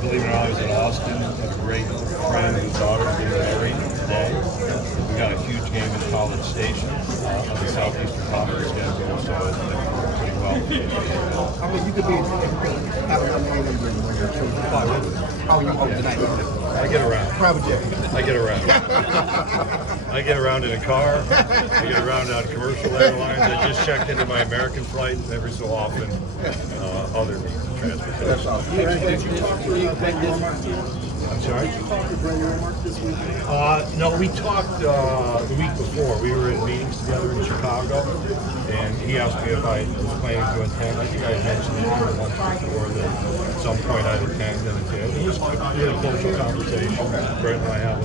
believe it or not, I was in Austin. I have a great friend whose daughter's getting married today. We got a huge game in College Station on the Southeastern Conference schedule, so it's pretty well. I mean, you could be Alabama how are you home tonight? I get around. Private jet. I get around. I get around in a car. I get around on commercial airlines. I just checked into my American flight every so often. Other means of transportation. That's awesome. Did you talk to Greg this I'm sorry? Did you talk to Greg this week? No, we talked the week before. We were in meetings together in Chicago, and he asked me if I was planning to attend. I think I had mentioned it to him once before that at some point I'd attend and attend. It was a really cordial conversation. Brett and I have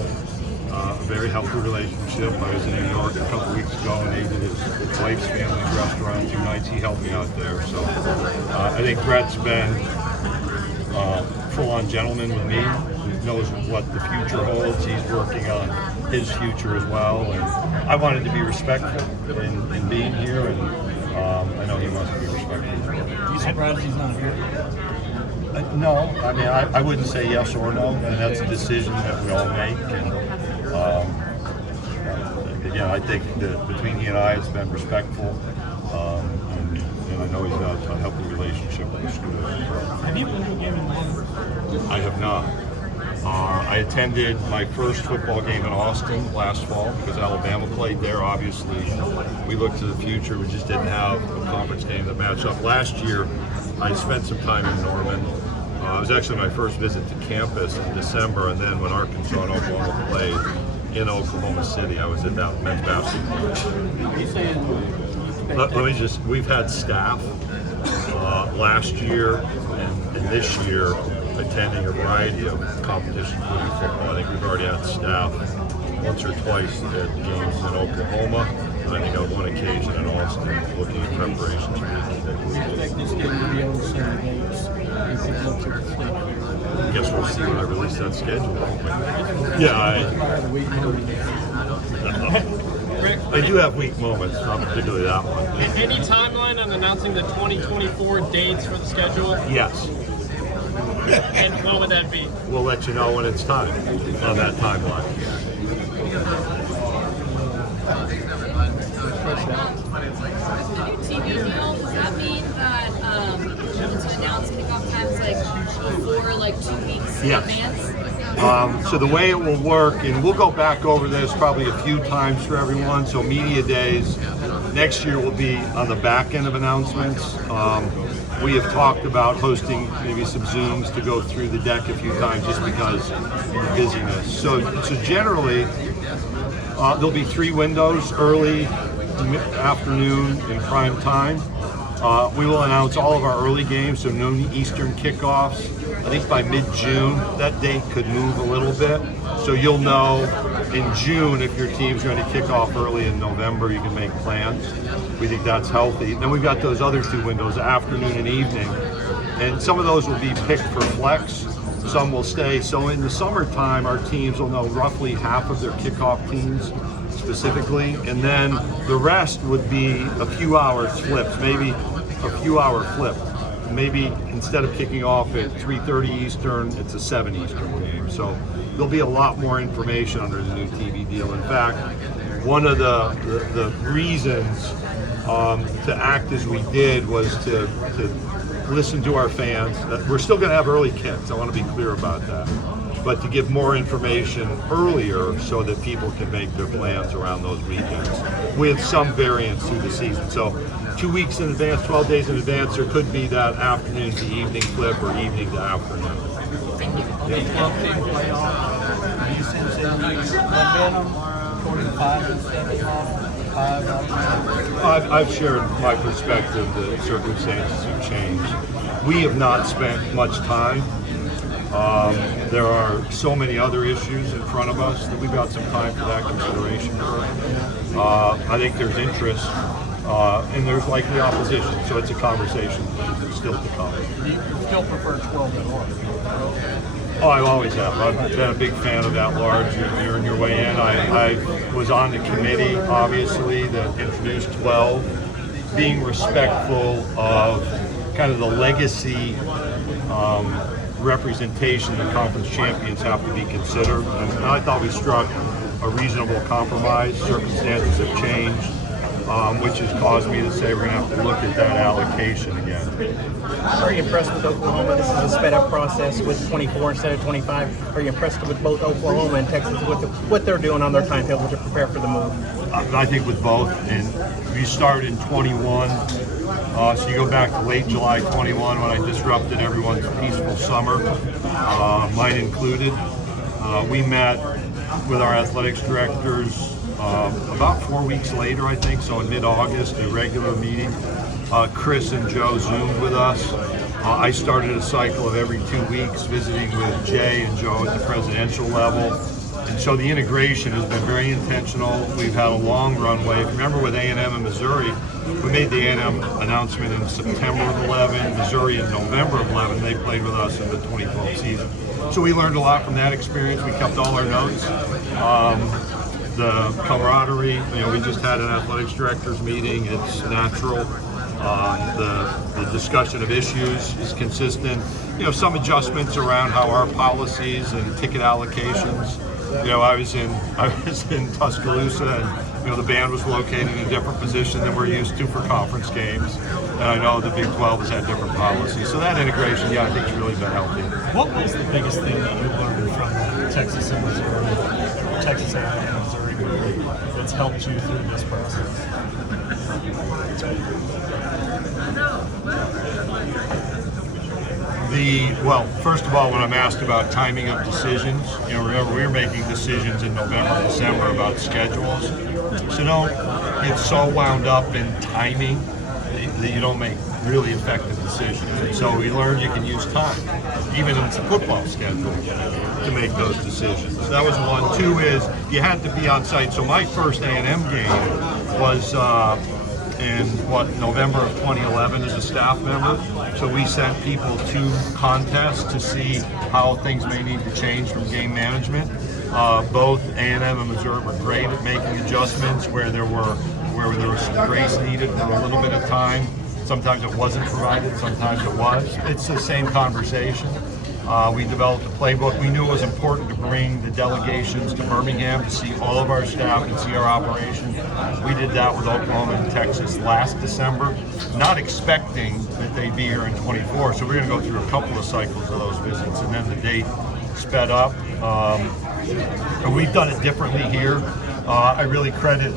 a very healthy relationship. I was in New York a couple weeks ago and ate at his wife's family's restaurant 2 nights. He helped me out there. So I think Brett's been full-on gentleman with me. He knows what the future holds. He's working on his future as well. And I wanted to be respectful in being here, and I know he wants to be respectful as well. Are you surprised he's not here? No, I mean, I wouldn't say yes or no, and that's a decision that we all make. And again, I think that between he and I, it's been respectful, and I know he's got a healthy relationship with the school. Have you been to a game in Denver? I have not. I attended my first football game in Austin last fall because Alabama played there. Obviously, we looked to the future. We just didn't have a conference game that matched up. Last year, I spent some time in Norman. It was actually my first visit to campus in December, and then when Arkansas and Oklahoma played in Oklahoma City, I was at that men's basketball. Are you saying? Let me just, we've had staff last year and this year attending a variety of competition, including football. I think we've already had staff once or twice at games in Oklahoma, and I think on one occasion in Austin looking at preparations for We expect this game to be on the same dates. I guess we'll see when I release that schedule. Yeah, I do have weak moments, not particularly that one. Any timeline on announcing the 2024 dates for the schedule? Yes. And when would that be? We'll let you know when it's time on that timeline. The new TV deal, does that mean that it's announced kickoff times like before, like 2 weeks in Yes. advance? So the way it will work, and we'll go back over this probably a few times for everyone, so media days next year will be on the back end of announcements. We have talked about hosting maybe some Zooms to go through the deck a few times just because of the busyness. So generally, there'll be 3 windows, early, afternoon, and prime time. We will announce all of our early games, so no Eastern kickoffs. I think by mid-June, that date could move a little bit. So you'll know in June if your team's going to kick off early in November, you can make plans. We think that's healthy. Then we've got those other 2 windows, afternoon and evening. And some of those will be picked for flex. Some will stay. So in the summertime, our teams will know roughly half of their kickoff teams specifically. And then the rest would be a few hours flipped, maybe a few hour flip. Maybe instead of kicking off at 3:30 Eastern, it's a 7 Eastern game. So there'll be a lot more information under the new TV deal. In fact, one of the reasons to act as we did was to listen to our fans. We're still going to have early kicks. I want to be clear about that. But to give more information earlier so that people can make their plans around those weekends with some variance through the season. So 2 weeks in advance, 12 days in advance, there could be that afternoon to evening flip or evening to afternoon. Big 12-team playoff. Do you sense any momentum toward the 5 and 7 I've shared my perspective that circumstances have changed. We have not spent much time. There are so many other issues in front of us that we've got some time for that consideration. I think there's interest and there's likely opposition, so it's a conversation that's still to come. You still prefer 12 and 1? Oh, I always have. I've been a big fan of that large. You're in your way in. I was on the committee, obviously, that introduced 12, being respectful of kind of the legacy representation, the conference champions have to be considered. And I thought we struck a reasonable compromise. Circumstances have changed, which has caused me to say we're going to have to look at that allocation again. Are you impressed with Oklahoma? This is a sped up process with 24 instead of 25. Are you impressed with both Oklahoma and Texas with what they're doing on their timetable to prepare for the move? I think with both, and we start in 21, so you go back to late July 21 when I disrupted everyone's peaceful summer, mine included. We met with our athletics directors about 4 weeks later, I think, so in mid-August, a regular meeting. Chris and Joe Zoomed with us. I started a cycle of every 2 weeks visiting with Jay and Joe at the presidential level. And so the integration has been very intentional. We've had a long runway. Remember with A&M and Missouri, we made the A&M announcement in September of 11, Missouri in November of 11. They played with us in the 2012 season. So we learned a lot from that experience. We kept all our notes. The camaraderie, we just had an athletics directors meeting. It's natural. The discussion of issues is consistent. Some adjustments around how our policies and ticket allocations. I was in Tuscaloosa, and the band was located in a different position than we're used to for conference games. And I know the Big 12 has had different policies. So that integration, I think, has really been healthy. What was the biggest thing that you learned from Texas and Missouri, Texas and Missouri, that's helped you through this process? Well, first of all, when I'm asked about timing of decisions, remember we were making decisions in November, December about schedules. So don't get so wound up in timing that you don't make really effective decisions. And so we learned you can use time, even in the football schedule, to make those decisions. So that was one. Two is you had to be on site. So my first A&M game was in November of 2011 as a staff member. So we sent people to contests to see how things may need to change from game management. Both A&M and Missouri were great at making adjustments where there was some grace needed for a little bit of time. Sometimes it wasn't provided, sometimes it was. It's the same conversation. We developed a playbook. We knew it was important to bring the delegations to Birmingham to see all of our staff and see our operation. We did that with Oklahoma and Texas last December, not expecting that they'd be here in 24. So we're going to go through a couple of cycles of those visits, and then the date sped up. And we've done it differently here. I really credit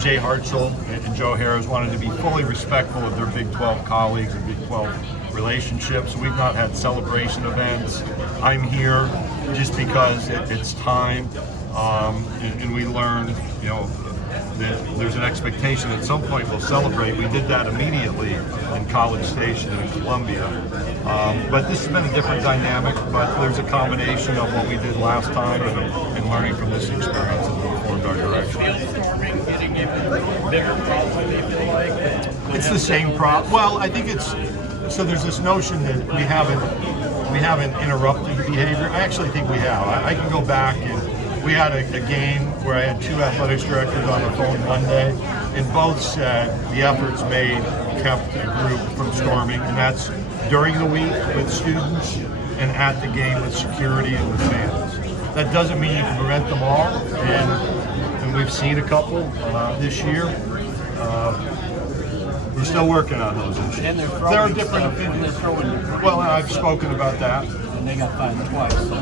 Jay Hartzell and Joe Harris wanted to be fully respectful of their Big 12 colleagues and Big 12 relationships. We've not had celebration events. I'm here just because it's time, and we learned, that there's an expectation at some point we'll celebrate. We did that immediately in College Station and in Columbia. But this has been a different dynamic, but there's a combination of what we did last time and learning from this experience that informed our direction. It's the same problem. Well, I think so there's this notion that we haven't interrupted behavior. I actually think we have. I can go back and we had a game where I had two athletics directors on the phone Monday, and both said the efforts made kept a group from storming, and that's during the week with students and at the game with security and with fans. That doesn't mean you can prevent them all, and we've seen a couple this year. We're still working on those issues. And there are different opinions. They're throwing. Well, I've spoken about that. And they got fined twice. So